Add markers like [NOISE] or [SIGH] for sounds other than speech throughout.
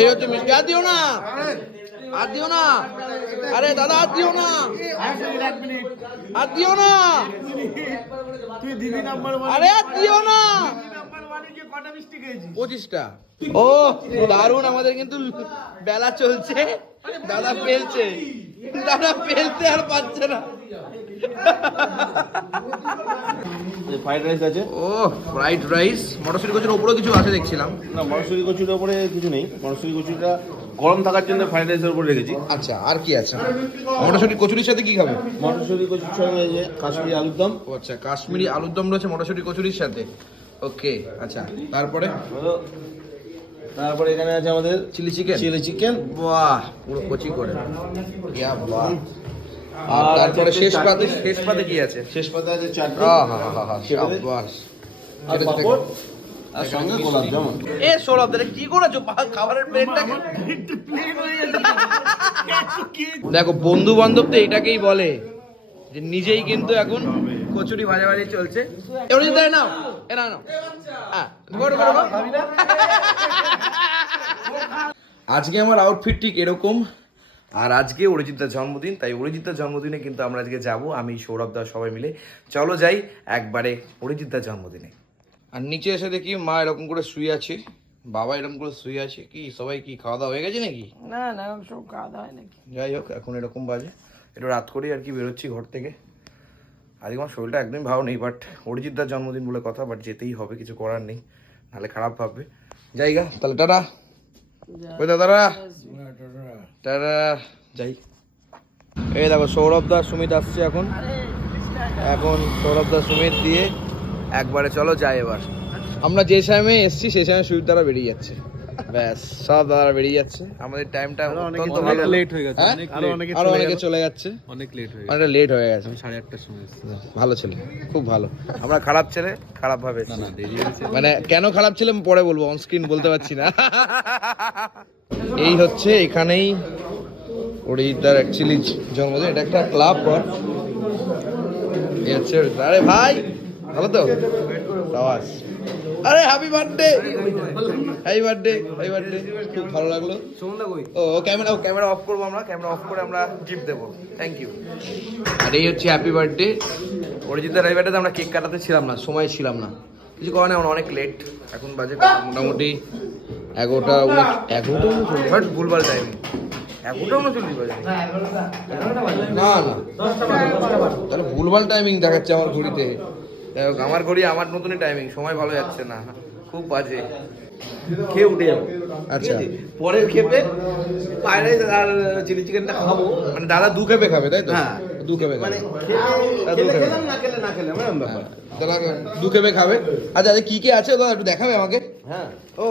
এই হচ্ছে মিষ্টি। আর দিও না। আর দিও না। আরে দাদা, আর দিও না। আর দিও না। আরে আর দিও না। পঁচিশটা। ও, দারুণ, আমাদের কিন্তু বেলা চলছে। দাদা পেলছে দাদা পেলতে আর পাচ্ছে না। ফ্রাইড রাইস আছে। ও ফ্রাইড রাইস মটরশুটি কচুর ওপরেও কিছু আছে দেখছিলাম। না মটরশুঁটি কচুর ওপরে কিছু নেই। মটরশুঁটি গরম থাকার জন্য ফ্রাইড রাইসের উপরে রেখেছি। আচ্ছা আর কি আছে? মটরশুটি কচুরির সাথে কি খাবে? মটরশুঁটি কচুর সঙ্গে যে কাশ্মীরি আলুর দম। ও আচ্ছা কাশ্মীরি আলুর দম রয়েছে মটরশুটি কচুরির সাথে। ওকে আচ্ছা তারপরে? তারপরে এখানে আছে আমাদের চিলি চিকেন চিলি চিকেন বাহ পুরো কচি করে। ইয়া বাহ। আর তারপরে শেষ পাতে শেষ পাতে কি আছে। শেষ পাতা আছে চাটনি আহা হা হা হা শাবাশ আর পাঁপড় আর সঙ্গে গোলাপ জামুন। এ সৌরভ দাদা কি করেছ? খাবারের দেখো বন্ধু বান্ধব তো এটাকেই বলে যে নিজেই কিন্তু এখন কচুরি ভাজা ভাজি চলছে। নাও এ নাও নাও। হ্যাঁ। আজকে আমার আউটফিট ঠিক এরকম। আর আজকে অরিজিৎদার জন্মদিন তাই অরিজিৎদার জন্মদিনে কিন্তু আমরা আজকে যাব। আমি সৌরভ দা সবাই মিলে। চলো যাই একবারে অরিজিৎদার জন্মদিনে। আর নিচে এসে দেখি মা এরকম করে শুয়ে আছে বাবা এরকম করে শুয়ে আছে কি সবাই কি খাওয়া দাওয়া হয়ে গেছে নাকি? না না সব খাওয়া দাওয়া নাকি? যাই হোক এখন এরকম বাজে। একটু রাত করেই আর কি বেরোচ্ছি ঘর থেকে। আজকে আমার শরীরটা একদমই ভালো নেই বাট অরিজিৎদার জন্মদিন বলে কথা বাট যেতেই হবে কিছু করার নেই। নাহলে খারাপ ভাববে। জায়গা তাহলে টাটা। ওই দাদারা। টাটা যাই। এই দেখো, সৌরভ দা, সুমিত আসছে এখন। এখন সৌরভ দা, সুমিত দিয়ে একবারে চলো, যাই এবার। আমরা যে সময় এসছি, সেই সময় দ্বারা বেরিয়ে যাচ্ছে। ব্যাস সব দ্বারা বেরিয়ে যাচ্ছে। আমাদের টাইমটা অত্যন্ত ভালো। লেট হয়ে গেছে। হ্যাঁ? আরও অনেকে চলে যাচ্ছে। অনেক লেট হয়ে অনেকটা লেট হয়ে গেছে। সাড়ে আটটার সময় ভালো ছেলে। খুব ভালো। আমরা খারাপ ছেলে খারাপ ভাবে না না দেরি হয়েছে মানে কেন খারাপ ছিলাম পরে বলব অন স্ক্রিন বলতে পারছি না। এই হচ্ছে এখানেই অরিজিৎদার অ্যাকচুয়ালি জন্মদিন। এটা একটা ক্লাব হচ্ছে আরে ভাই ভালো তো? সাবাস। আরে happy birthday happy birthday happy birthday খুব ভালো লাগল। ও ক্যামেরা ও ক্যামেরা অফ করব আমরা ক্যামেরা অফ করে আমরা গিফট দেবো। থ্যাংক ইউ আর এই হচ্ছে হ্যাপি বার্থডে অরিজিৎদার এই বার্থডে আমরা কেক কাটাতে ছিলাম না সময় ছিলাম না। কিছু করার নেই, আমরা অনেক লেট এখন বাজে মোটামুটি এগারোটা এগারোটা বাট ভুলভাল টাইম এগারোটা উনচল্লিশ বাজে। না না। তাহলে ভুলভাল টাইমিং দেখাচ্ছে আমার ঘড়িতে। যাই হোক, আমার ঘড়ি আমার নতুনই টাইমিং সময় ভালো যাচ্ছে না। খুব বাজে। খেয়ে উঠে যাব। আচ্ছা। পরের খেপে ফ্রাইড রাইস আর চিলি চিকেনটা খাব। মানে দাদা দু খেপে খাবে তাই তো? হ্যাঁ। দু খেপে খাবে। মানে দাদা খেলে খেলাম না খেলে না খেলাম এরকম ব্যাপার। দাদা দু খেপে খাবে। আচ্ছা আচ্ছা কি কি আছে দাদা? একটু দেখাবে আমাকে। হ্যাঁ। ও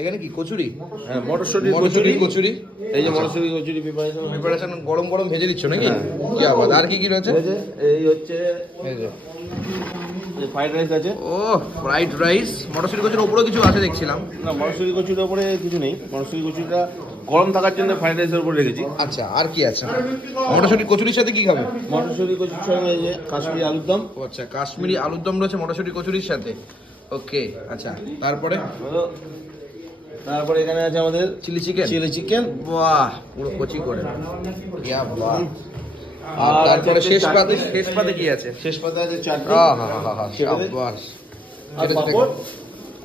এখানে কি কচুরি? হ্যাঁ মটরশুঁটি মটরশুঁটি কচুরি। কচুরি। এই যে মটরশুঁটি কচুরি প্রিপারেশন প্রিপারেশন গরম গরম ভেজে দিচ্ছ নাকি? কি আবার আর কি কি রয়েছে? এই হচ্ছে এই যে। ফ্রাইড রাইস আছে। ও ফ্রাইড রাইস মটরশুটি কচুর ওপরেও কিছু আছে দেখছিলাম। না মটরশুঁটি কচুর ওপরে কিছু নেই। মটরশুঁটি গরম থাকার জন্য ফ্রাইড রাইসের উপরে রেখেছি। আচ্ছা আর কি আছে? মটরশুটি কচুরির সাথে কি খাবে? মটরশুঁটি কচুর সঙ্গে কাশ্মীরি আলুর দম। আচ্ছা কাশ্মীরি আলুর দম রয়েছে মটরশুটি কচুরির সাথে। ওকে আচ্ছা তারপরে? তারপরে এখানে আছে আমাদের চিলি চিকেন চিলি চিকেন বাহ পুরো কচি করে। ইয়া বাহ। আর তারপরে শেষ পাতে শেষ পাতে কি আছে? শেষ পাতা আছে চাটনি আহা হা হা হা শাবাশ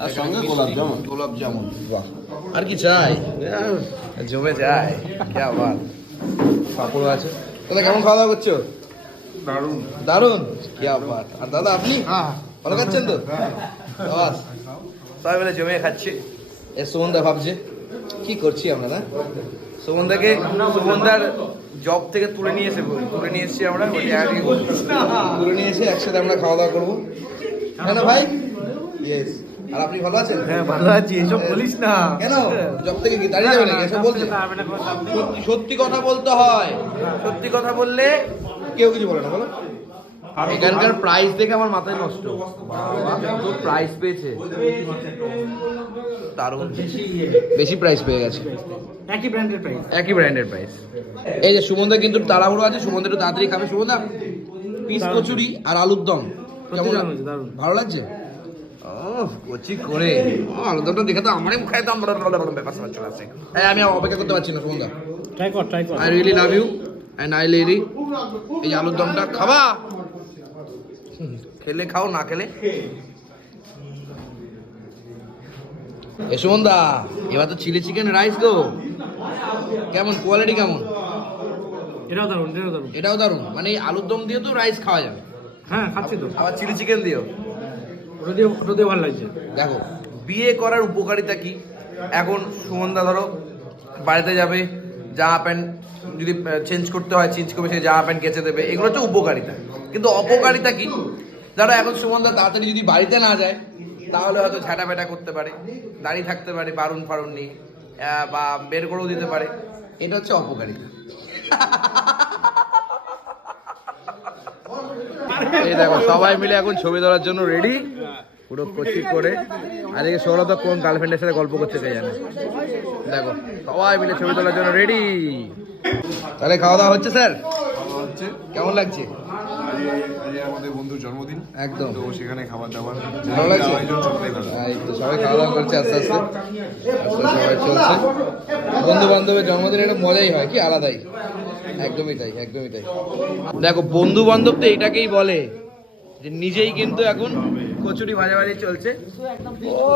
আর সঙ্গে গোলাপ জামুন। গোলাপ জামুন। বাহ। আর কি চাই? জমে যায়। কে বাত পাপড় আছে। দাদা কেমন খাওয়া দাওয়া করছ? দারুণ দারুণ কি বাত আর দাদা আপনি? ভালো খাচ্ছেন তো? বাস সবাই মিলে জমে খাচ্ছি। এ সুমনদা ভাবছে কি করছি আমরা না? সুমনদাকে সুমনদার জব থেকে তুলে নিয়ে এসে তুলে নিয়ে এসেছি আমরা ওই তুলে নিয়ে এসে একসাথে আমরা খাওয়া দাওয়া করব হ্যাঁ না ভাই ইয়েস আর আপনি ভালো আছেন হ্যাঁ ভালো আছি এসব বলিস না কেন জব থেকে কি দাঁড়িয়ে যাবে নাকি এসব বলছে সত্যি কথা বলতে হয় সত্যি কথা বললে কেউ কিছু বলে না বলো এখানকার প্রাইস দেখে আমার মাথায় নষ্ট। প্রাইস পেয়েছে। দারুণ। বেশি প্রাইস পেয়ে গেছে। একই ব্র্যান্ডের প্রাইস একই ব্র্যান্ডের প্রাইস এই যে সুমনদা কিন্তু তাড়াহুড়ো আছে সুমনদা একটু তাড়াতাড়ি খাবে। সুমনদা পিস কচুরি আর আলুর দম। কেমন ভালো লাগছে? ওহ, কচি করে। ও, আলুদমটা দেখে তো আমারই মুখে একদম ব্যাপার স্যাপার চলে আসছে আমি অপেক্ষা করতে পারছি না সুমন্দা ট্রাই কর ট্রাই কর। I really love you and I Larry এই আলুর দমটা খাবা? খেলে খাও না খেলে। সুমন্দা এবার তো চিলি চিকেন রাইস তো কেমন কোয়ালিটি কেমন? এটাও দারুণ এটাও দারুণ এটাও দারুণ মানে আলুর দম দিয়ে তো রাইস খাওয়া যাবে। হ্যাঁ খাচ্ছি তো। আবার চিলি চিকেন দিও। ওটা দিয়ে ওটা দিয়ে ভালো লাগছে। দেখো। বিয়ে করার উপকারিতা কি? এখন সুমনদা ধরো বাড়িতে যাবে জামা প্যান্ট যদি চেঞ্জ করতে হয় চেঞ্জ করবে সে জামা প্যান্ট কেচে দেবে এগুলো হচ্ছে উপকারিতা। কিন্তু অপকারিতা কি? ধরো এখন সুমনদা তাড়াতাড়ি যদি বাড়িতে না যায় তাহলে হয়তো ঝাঁটা পেটা করতে পারে দাঁড়িয়ে থাকতে পারে বারুন ফারুন নিয়ে বা বের করেও দিতে পারে। এটা হচ্ছে অপকারিতা। এই দেখো সবাই মিলে এখন ছবি তোলার জন্য রেডি পুরো কচি করে। আর এই সৌরভ কোন গার্লফ্রেন্ডের সাথে গল্প করতে কে জানে। দেখো সবাই মিলে ছবি তোলার জন্য রেডি তাহলে খাওয়া দাওয়া হচ্ছে স্যার? হচ্ছে। কেমন লাগছে? আজকে আমাদের বন্ধুর জন্মদিন। একদম। তো সেখানে খাবার দাবার ভালো লাগছে? আয়োজন চলতেই এই তো সবাই খাওয়া দাওয়া করছে আস্তে আস্তে। আস্তে সবাই চলছে। বন্ধু বান্ধবের জন্মদিন এটা মজাই হয় কি আলাদাই। একদমই তাই একদমই তাই। দেখো বন্ধু বান্ধব তো এটাকেই বলে যে নিজেই কিন্তু এখন কচুরি ভাজা ভাজি চলছে ও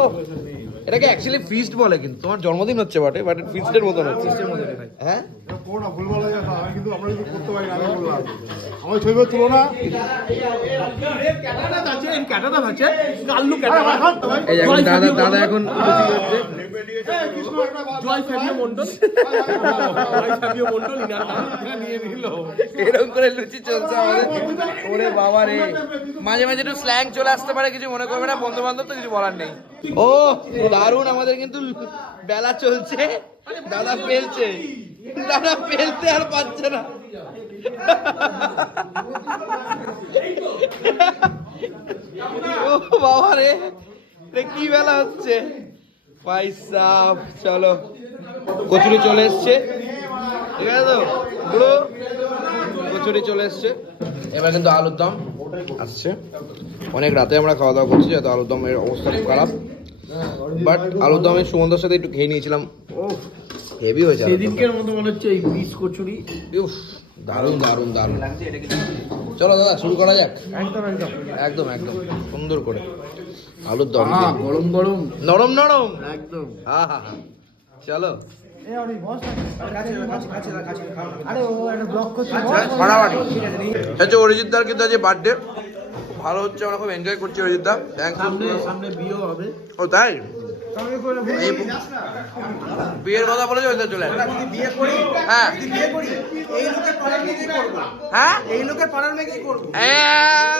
এটাকে অ্যাকচুয়ালি ফিস্ট বলে কিন্তু তোমার জন্মদিন হচ্ছে বটে বাট ফিস্টের মতন হচ্ছে হ্যাঁ না ভুল বলা যায় আমি কিন্তু আমরা কিন্তু করতে পারি না বললাম আমার ছবি তুলো না দাদা দাদা এখন এরকম করে লুচি চলছে আমাদের ওরে বাবা রে মাঝে মাঝে একটু স্ল্যাং চলে আসতে পারে কিছু মনে করবে না বন্ধু বান্ধব তো কিছু বলার নেই ও, দারুণ, আমাদের কিন্তু বেলা চলছে। দাদা পেলছে দাদা পেলতে আর পাচ্ছে না। ও বাবা রে কি বেলা হচ্ছে? পয়সা চলো। কচুরি চলে এসছে। ঠিক আছে তো? কচুরি চলে এসছে। এবার কিন্তু আলুর দম। আসছে। অনেক রাতে আমরা খাওয়া দাওয়া করছি যাতে আলুর দমের অবস্থা খুব খারাপ। বাট আলুর দমের সুমন্দার সাথে একটু খেয়ে নিয়েছিলাম। হেভি হয়েছে সেদিনকের মতো মনে হচ্ছে এই বিষ কচুরি। উফ দারুণ দারুণ দারুণ। চলো দাদা শুরু করা যাক। একদম একদম। একদম একদম। সুন্দর করে আলুর দম গরম গরম। নরম নরম। একদম। হা হা হা। চলো। ফাটাফাটি হচ্ছে অরিজিৎ দার কিন্তু আজ বার্থডে ভালো হচ্ছে আমরা খুব এনজয় করছি অরিজিৎ দা। সামনে বিয়ে হবে। ও তাই? বিয়ের কথা ওইটা চলে। হ্যাঁ। হ্যাঁ? এই লোকের পাড়ার মেয়ে কি করব? হ্যাঁ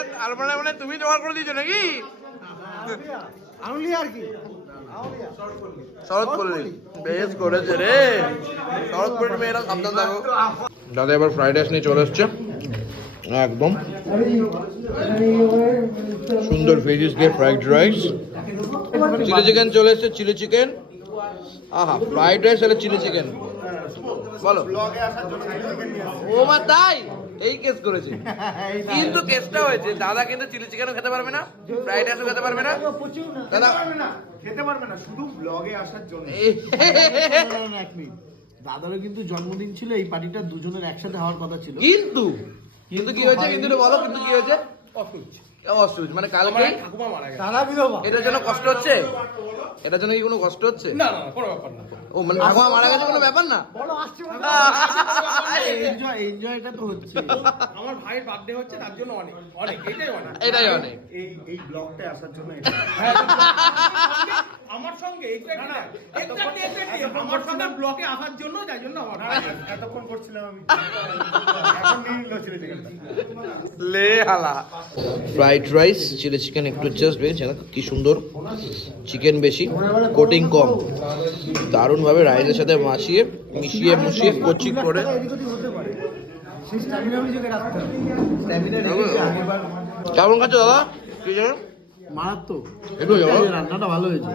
মানে তুমি জোগাড় করে দিয়েছ নাকি? আর কি বেশ করেছে রে। দাদা এবার ফ্রাইড রাইস নিয়ে চলে এসছে। একদম। সুন্দর ভেজিস দিয়ে ফ্রাইড রাইস চিলি চিকেন চলে এসছে চিলি চিকেন আহা ফ্রাইড রাইস হলে চিলি চিকেন বলো। ও মা, তাই? এই কেস করেছে। কিন্তু কেসটা হয়েছে, দাদা কিন্তু চিলি চিকেনও খেতে পারবে না ফ্রাইড রাইসও খেতে পারবে না। দাদা খেতে পারবে না শুধু ব্লগে আসার জন্য। এক মিনিট দাদারও কিন্তু জন্মদিন ছিল এই পার্টিটা দুজনের একসাথে হওয়ার কথা ছিল। কিন্তু কিন্তু কি হয়েছে? কিন্তু বলো কিন্তু কি হয়েছে? মানে কালকে এটার জন্য কষ্ট হচ্ছে? এটার জন্য কি কোনো কষ্ট হচ্ছে? না না কোনো ব্যাপার না। ও মানে ঠাকুমা মারা গেছে কোনো ব্যাপার না? এনজয় এনজয়টা তো হচ্ছে আমার ভাইয়ের বার্থডে হচ্ছে তার জন্য অনেক অনেক এটাই অনেক এটাই অনেক এই এই ব্লগটা আসার জন্য আমার সঙ্গে আমার সঙ্গে ব্লকে আসার জন্য যার জন্য আমার এতক্ষণ করছিলাম আমি। লে হালা। ফ্রাইড রাইস চিলি চিকেন একটু জাস্ট বেশ কি সুন্দর? চিকেন বেশি কোটিং কম। দারুণভাবে রাইসের সাথে মাখিয়ে মিশিয়ে মুশিয়ে কচি করে। কেমন খাচ্ছ দাদা? কি জানো? মারাত্মক। একটু রান্নাটা ভালো হয়েছে?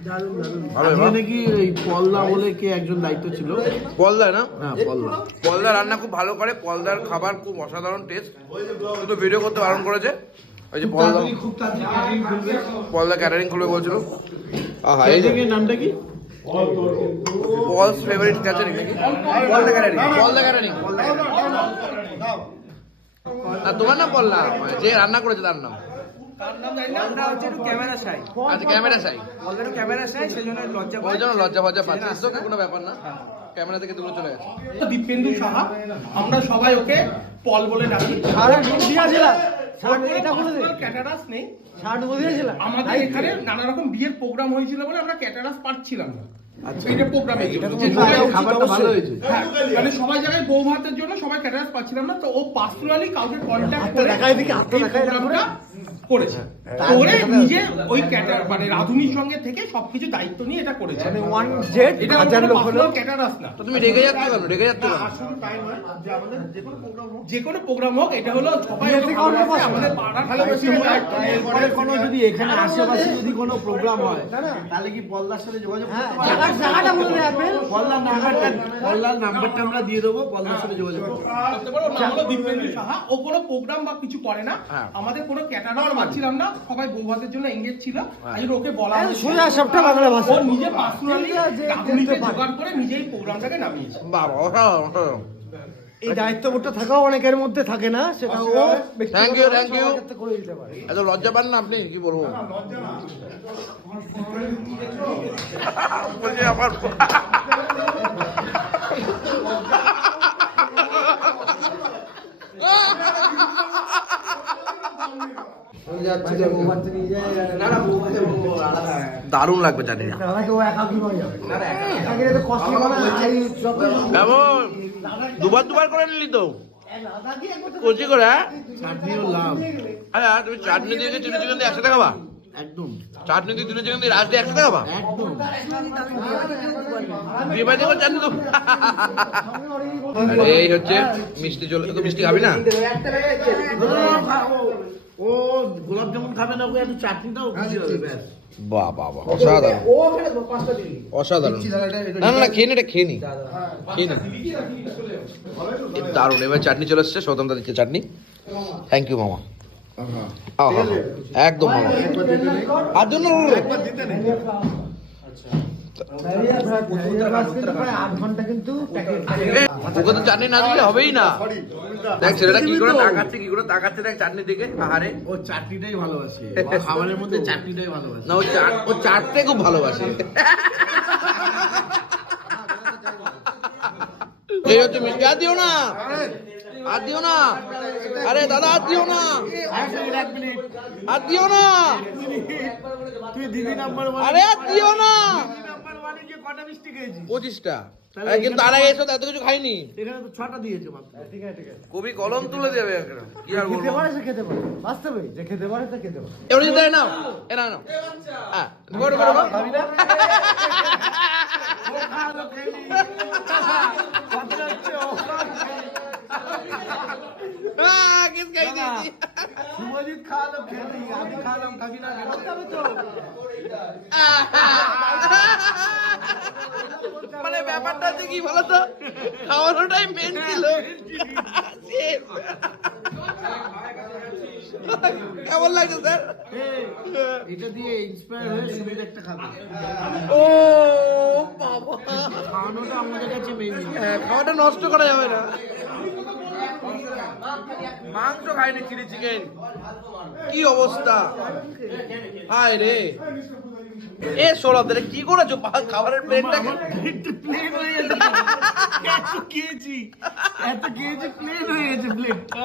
নাকি পলদা বলে কে একজন দায়িত্ব ছিল? না? হ্যাঁ পলদা। পলদা রান্না খুব ভালো করে পলদার খাবার খুব অসাধারণ টেস্ট শুধু ভিডিও করতে বারণ করেছে। ওই যে পলদা পলদা ক্যাটারিং খুলবে বলছিল। আহা এই যে নামটা কি? পলস ফেভারিট ক্যাটারিং নাকি? পলদা ক্যাটারিং পলদা ক্যাটারিং আর তোমার নাম বললাম যে রান্না করেছে তার নাম? আমরা হচ্ছে একটু ক্যামেরা চাই। আচ্ছা ক্যামেরা চাই। অলরেডি ক্যামেরা চাই সেই জন্য লজ্জা ওই জন্য লজ্জা ফজ্জা পাচ্ছে। তো কোনো ব্যাপার না। ক্যামেরা থেকে দূরে চলে গেছে। দীপেন্দু সাহা আমরা সবাই ওকে পল বলে ডাকি। ক্যাটারাস নেই। আমাদের এখানে নানা রকম বিয়ের প্রোগ্রাম হয়েছিল বলে আমরা ক্যাটারাস পাচ্ছিলাম না। হয়েছে। হ্যাঁ মানে সবাই জায়গায় বউ ভাতের জন্য সবাই ক্যাটারাস পাচ্ছিলাম না। তো ও পার্সোনালি কাউকে কন্ট্যাক্ট করে এই প্রোগ্রামটা করেছে। করে নিজে ওই ক্যাটার মানে রাধুনির সঙ্গে থেকে সবকিছু দায়িত্ব নিয়ে এটা করেছে। ওয়ান জেড এটা হাজার লোক হলো। ক্যাটারাস না। তো তুমি রেগে যাচ্ছ কেন? রেগে যাচ্ছ কেন? যে কোনো প্রোগ্রাম হোক। এটা হলো সবাই আমাদের পাড়ার ভালোবাসি এরপরে কোনো যদি এখানে আশেপাশে যদি কোনো প্রোগ্রাম হয় তাহলে কি সাথে যোগাযোগ পল্লার নাম্বারটা পল্লার নাম্বারটা আমরা দিয়ে দেবো সাথে যোগাযোগ করতে পারো নাম হলো দীপেন্দু সাহা। ও কোনো প্রোগ্রাম বা কিছু করে না। হ্যাঁ। আমাদের কোনো ক্যাটারার পাচ্ছিলাম না সবাই বৌভাতের জন্য এঙ্গেজ ছিল। এই জন্য ওকে বলা সোজা সবটা বাংলা ভাষা। ও নিজে পার্সোনালি জোগাড় করে নিজেই প্রোগ্রামটাকে নামিয়েছে। বাবা অসাধারণ এই দায়িত্ববোধটা থাকাও অনেকের মধ্যে থাকে না সেটা ও থ্যাংক ইউ থ্যাংক ইউ ক্ষেত্রে করে দিতে পারে। এত লজ্জা পান না আপনি? কি বলব? [LAUGHS] বলছি আমার [LAUGHS] দারুণ লাগবে চাটনিটা দাদাকে ও একা কি হয়ে যাবে? একা গেলে তো কষ্ট হবে না কেমন দুবার দুবার করে নিলি তো। কচি করে হ্যাঁ? তুমি চাটনি দিয়ে চিলি চিকেন দিয়ে একসাথে খাবা? একদম। চাটনি দিয়ে চিকেন দিয়ে রাজ দিয়ে একসাথে খাবা? একদম। দিয়ে বাড়ি করে চাটনি তো এই হচ্ছে মিষ্টি চলে তো মিষ্টি খাবি না? ও গোলাপ জামুন খাবে না ওকে একটু চাটনিটাও খুশি হবে ব্যাস। বাহ বাহ বাহ অসাধারণ। অসাধারণ। না না না খেয়ে নি এটা খেয়ে নি। খেয়ে নি। দারুণ এবার চাটনি চলে এসছে স্বতন্ত্র দিচ্ছে চাটনি। থ্যাংক ইউ মামা। আহা, একদম মামা। আর জন্য তো চাটনি না দিলে হবেই না। দেখ ছেলেটা কি করে তাকাচ্ছে কি করে তাকাচ্ছে দেখ চাটনির দিকে আহারে ও চাটনিটাই ভালোবাসে। খাবারের মধ্যে চাটনিটাই ভালোবাসে। না ও চাট ও চাটতে খুব ভালোবাসে। এই হচ্ছে মিষ্টি আর দিও না। আর দিও না। আরে দাদা আর দিও না। আর দিও না। তুই দিদি নাম্বার আরে আর দিও না। গিয়ে কটা মিষ্টি খেয়েছিস? পঁচিশটা। কিন্তু তার আগে এসো তো এত কিছু খাইনি। এখানে তো ছটা দিয়েছে মাত্র। ঠিক আছে ঠিক আছে। কবি কলম তুলে দেবে একটা। কি আর খেতে পারে সে খেতে পারে। বাস্তবে যে খেতে পারে সে খেতে পারে। এবার যদি নাও এ না নাও। হ্যাঁ করো করো করো। ভাবি না? ও খাওয়া খেলি কথা হচ্ছে ও আহ, কিস খাই দিয়েছি। শুভজিৎ খাওয়ালো খেলি আমি খাওয়ালাম খাবি না বলতে তো মানে হচ্ছে কি বলতো? খাওয়ানোটাই মেন ছিল। কেমন লাগছে স্যার? এটা দিয়ে ইন্সপায়ার হয়ে সুমিত একটা খাবে। ও বাবা। খাওয়ানোটা আমাদের কাছে মেইন হ্যাঁ, খাওয়াটা নষ্ট করা যাবে না। মাংস খাইনি চিলি চিকেন কি অবস্থা? হায় রে। এ সৌরভ দাদা কি করেছ? খাবারের প্লেটটা একটু প্লেন হয়ে গেছে। এত কেজি এত কেজি প্লেন হয়ে গেছে প্লেটটা